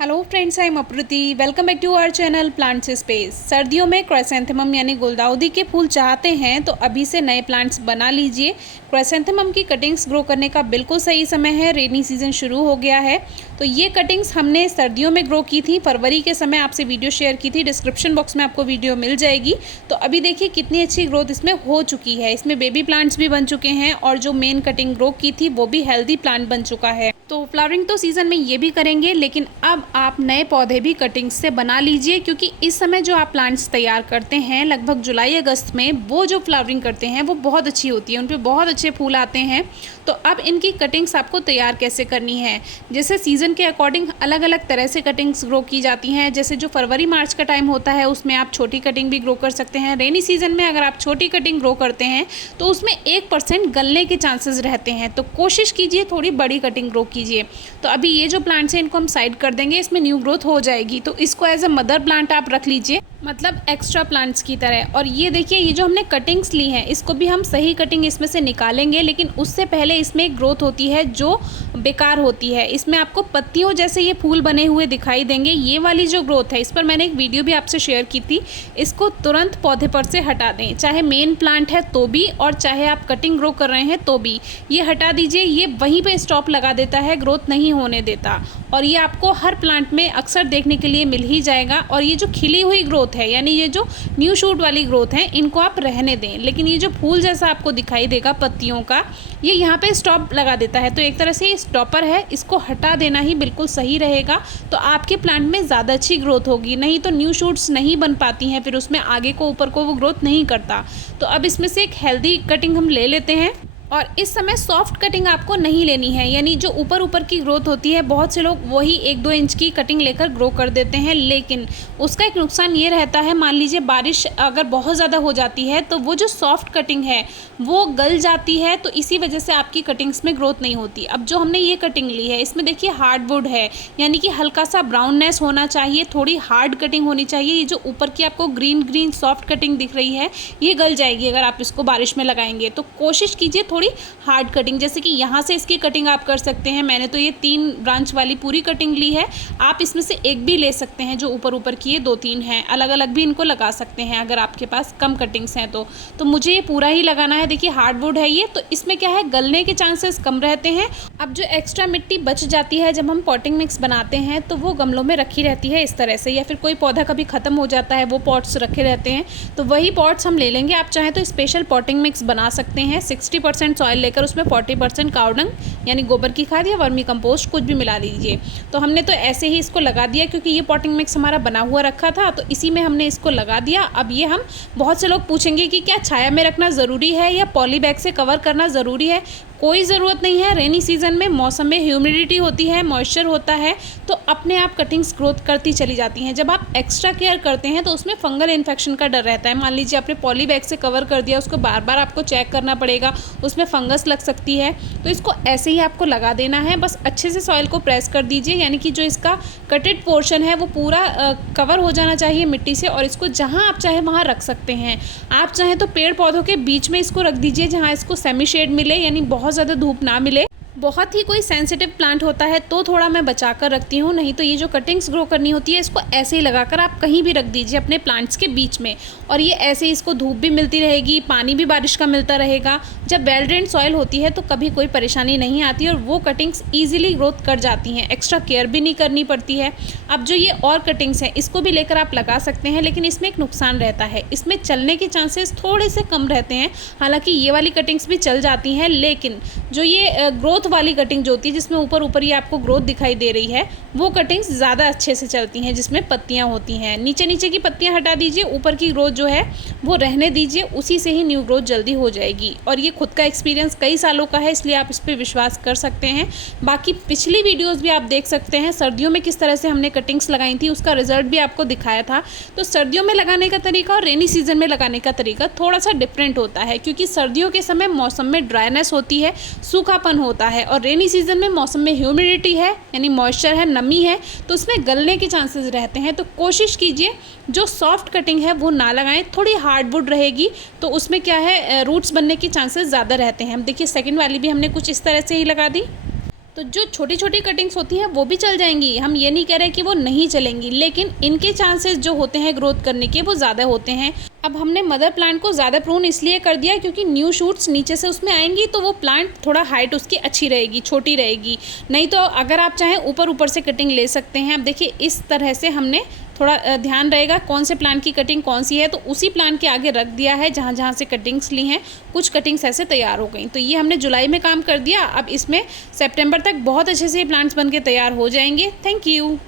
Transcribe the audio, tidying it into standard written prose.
Hello friends, I am Apruti. Welcome back to our channel plants space. सर्दियों में chrysanthemum यानी गुलदाउदी के फूल चाहते हैं तो अभी से नए प्लांट्स बना लीजिए। क्राइसैंथेमम की कटिंग्स ग्रो करने का बिल्कुल सही समय है। रेनी सीजन शुरू हो गया है तो ये कटिंग्स हमने सर्दियों में ग्रो की थी। फरवरी के समय आपसे वीडियो शेयर की थी, डिस्क्रिप्शन बॉक्स में आपको वीडियो मिल जाएगी। तो अभी देखिए कितनी अच्छी ग्रोथ इसमें हो चुकी है। इसमें बेबी प्लांट्स भी बन चुके हैं और जो मेन कटिंग ग्रो की थी वो भी हेल्दी प्लांट बन चुका है। तो फ्लावरिंग तो सीज़न में ये भी करेंगे, लेकिन अब आप नए पौधे भी कटिंग्स से बना लीजिए, क्योंकि इस समय जो आप प्लांट्स तैयार करते हैं लगभग जुलाई अगस्त में, वो जो फ्लावरिंग करते हैं वो बहुत अच्छी होती है, उन पे बहुत अच्छे फूल आते हैं। तो अब इनकी कटिंग्स आपको तैयार कैसे करनी है, जैसे सीज़न के अकॉर्डिंग अलग अलग तरह से कटिंग्स ग्रो की जाती हैं। जैसे जो फरवरी मार्च का टाइम होता है उसमें आप छोटी कटिंग भी ग्रो कर सकते हैं। रेनी सीजन में अगर आप छोटी कटिंग ग्रो करते हैं तो उसमें 1% गलने के चांसेस रहते हैं, तो कोशिश कीजिए थोड़ी बड़ी कटिंग ग्रो कीजिए। तो अभी ये जो प्लांट्स हैं इनको हम साइड कर देंगे, इसमें न्यू ग्रोथ हो जाएगी, तो इसको एज अ मदर प्लांट आप रख लीजिए, मतलब एक्स्ट्रा प्लांट्स की तरह। और ये देखिए, ये जो हमने कटिंग्स ली हैं इसको भी हम सही कटिंग इसमें से निकालेंगे, लेकिन उससे पहले इसमें एक ग्रोथ होती है जो बेकार होती है। इसमें आपको पत्तियों जैसे ये फूल बने हुए दिखाई देंगे। ये वाली जो ग्रोथ है, इस पर मैंने एक वीडियो भी आपसे शेयर की थी। इसको तुरंत पौधे पर से हटा दें, चाहे मेन प्लांट है तो भी और चाहे आप कटिंग ग्रो कर रहे हैं तो भी ये हटा दीजिए। ये वहीं पे स्टॉप लगा देता है, ग्रोथ नहीं होने देता, और ये आपको हर प्लांट में अक्सर देखने के लिए मिल ही जाएगा। और ये जो खिली हुई ग्रोथ है, यानी ये जो न्यू शूट वाली ग्रोथ है, इनको आप रहने दें, लेकिन ये जो फूल जैसा आपको दिखाई देगा पत्तियों का, ये यहाँ पे स्टॉप लगा देता है। तो एक तरह से ये स्टॉपर है, इसको हटा देना ही बिल्कुल सही रहेगा। तो आपके प्लांट में ज़्यादा अच्छी ग्रोथ होगी, नहीं तो न्यू शूट्स नहीं बन पाती हैं, फिर उसमें आगे को ऊपर को वो ग्रोथ नहीं करता। तो अब इसमें से एक हेल्दी कटिंग हम ले लेते हैं। और इस समय सॉफ्ट कटिंग आपको नहीं लेनी है, यानी जो ऊपर ऊपर की ग्रोथ होती है, बहुत से लोग वही 1-2 इंच की कटिंग लेकर ग्रो कर देते हैं, लेकिन उसका एक नुकसान ये रहता है, मान लीजिए बारिश अगर बहुत ज़्यादा हो जाती है तो वो जो सॉफ्ट कटिंग है वो गल जाती है, तो इसी वजह से आपकी कटिंग्स में ग्रोथ नहीं होती। अब जो हमने ये कटिंग ली है इसमें देखिए हार्डवुड है, यानी कि हल्का सा ब्राउननेस होना चाहिए, थोड़ी हार्ड कटिंग होनी चाहिए। ये जो ऊपर की आपको ग्रीन ग्रीन सॉफ्ट कटिंग दिख रही है ये गल जाएगी अगर आप इसको बारिश में लगाएंगे। तो कोशिश कीजिए थोड़ी हार्ड कटिंग, जैसे कि यहाँ से इसकी कटिंग आप कर सकते हैं। मैंने तो ये 3 ब्रांच वाली पूरी कटिंग ली है, आप इसमें से एक भी ले सकते हैं। जो ऊपर ऊपर की ये 2-3 हैं, अलग अलग भी इनको लगा सकते हैं अगर आपके पास कम कटिंग्स हैं तो मुझे ये पूरा ही लगाना है। देखिए हार्डवुड है ये, तो इसमें क्या है, गलने के चांसेस कम रहते हैं। अब जो एक्स्ट्रा मिट्टी बच जाती है जब हम पॉटिंग मिक्स बनाते हैं तो वो गमलों में रखी रहती है इस तरह से, या फिर कोई पौधा कभी ख़त्म हो जाता है वो पॉट्स रखे रहते हैं, तो वही पॉट्स हम ले लेंगे। आप चाहें तो स्पेशल पॉटिंग मिक्स बना सकते हैं। 60% सॉइल लेकर उसमें 40% काव डंग यानी गोबर की खाद या वर्मी कंपोस्ट कुछ भी मिला लीजिए। तो हमने तो ऐसे ही इसको लगा दिया, क्योंकि ये पॉटिंग मिक्स हमारा बना हुआ रखा था, तो इसी में हमने इसको लगा दिया। अब ये हम, बहुत से लोग पूछेंगे कि क्या छाया में रखना ज़रूरी है या पॉली बैग से कवर करना ज़रूरी है। कोई ज़रूरत नहीं है। रेनी सीजन में मौसम में ह्यूमिडिटी होती है, मॉइस्चर होता है, तो अपने आप कटिंग्स ग्रोथ करती चली जाती हैं। जब आप एक्स्ट्रा केयर करते हैं तो उसमें फंगल इन्फेक्शन का डर रहता है। मान लीजिए आपने पॉली बैग से कवर कर दिया, उसको बार बार आपको चेक करना पड़ेगा, उसमें फंगस लग सकती है। तो इसको ऐसे ही आपको लगा देना है, बस अच्छे से सॉइल को प्रेस कर दीजिए, यानी कि जो इसका कटेड पोर्शन है वो पूरा कवर हो जाना चाहिए मिट्टी से। और इसको जहाँ आप चाहे वहाँ रख सकते हैं। आप चाहें तो पेड़ पौधों के बीच में इसको रख दीजिए, जहाँ इसको सेमी शेड मिले, यानी बहुत ज़्यादा धूप ना मिले। बहुत ही कोई सेंसिटिव प्लांट होता है तो थोड़ा मैं बचा कर रखती हूँ, नहीं तो ये जो कटिंग्स ग्रो करनी होती है इसको ऐसे ही लगाकर आप कहीं भी रख दीजिए अपने प्लांट्स के बीच में, और ये ऐसे ही इसको धूप भी मिलती रहेगी, पानी भी बारिश का मिलता रहेगा। जब वेल ड्रेन्ड सॉइल होती है तो कभी कोई परेशानी नहीं आती और वो कटिंग्स ईजिली ग्रोथ कर जाती हैं, एक्स्ट्रा केयर भी नहीं करनी पड़ती है। अब जो ये और कटिंग्स हैं इसको भी लेकर आप लगा सकते हैं, लेकिन इसमें एक नुकसान रहता है, इसमें चलने के चांसेस थोड़े से कम रहते हैं। हालांकि ये वाली कटिंग्स भी चल जाती हैं, लेकिन जो ये ग्रोथ वाली कटिंग जो होती है जिसमें ऊपर ऊपर ये आपको ग्रोथ दिखाई दे रही है, वो कटिंग्स ज़्यादा अच्छे से चलती हैं, जिसमें पत्तियां होती हैं। नीचे नीचे की पत्तियां हटा दीजिए, ऊपर की ग्रोथ जो है वो रहने दीजिए, उसी से ही न्यू ग्रोथ जल्दी हो जाएगी। और ये खुद का एक्सपीरियंस कई सालों का है, इसलिए आप इस पर विश्वास कर सकते हैं। बाकी पिछली वीडियोज़ भी आप देख सकते हैं, सर्दियों में किस तरह से हमने कटिंग्स लगाई थी उसका रिजल्ट भी आपको दिखाया था। तो सर्दियों में लगाने का तरीका और रेनी सीजन में लगाने का तरीका थोड़ा सा डिफरेंट होता है, क्योंकि सर्दियों के समय मौसम में ड्राइनेस होती है, सूखापन होता है, और रेनी सीजन में मौसम में ह्यूमिडिटी है, यानी मॉइस्चर है, नमी है, तो उसमें गलने के चांसेस रहते हैं। तो कोशिश कीजिए जो सॉफ्ट कटिंग है वो ना लगाएं, थोड़ी हार्डवुड रहेगी तो उसमें क्या है, रूट्स बनने के चांसेस ज़्यादा रहते हैं। हम देखिए सेकंड वाली भी हमने कुछ इस तरह से ही लगा दी। तो जो छोटी-छोटी कटिंग्स होती हैं वो भी चल जाएँगी, हम ये नहीं कह रहे कि वो नहीं चलेंगी, लेकिन इनके चांसेस जो होते हैं ग्रोथ करने के वो ज़्यादा होते हैं। अब हमने मदर प्लांट को ज़्यादा प्रून इसलिए कर दिया क्योंकि न्यू शूट्स नीचे से उसमें आएँगी तो वो प्लांट थोड़ा हाइट उसकी अच्छी रहेगी, छोटी रहेगी। नहीं तो अगर आप चाहें ऊपर-ऊपर से कटिंग ले सकते हैं। अब देखिए इस तरह से हमने थोड़ा ध्यान रहेगा कौन से प्लांट की कटिंग कौन सी है, तो उसी प्लांट के आगे रख दिया है जहाँ-जहाँ से कटिंग्स ली हैं। कुछ कटिंग्स ऐसे तैयार हो गई। तो ये हमने जुलाई में काम कर दिया। अब इसमें सितंबर तक बहुत अच्छे से ये प्लांट्स बन के तैयार हो जाएंगे। Thank you.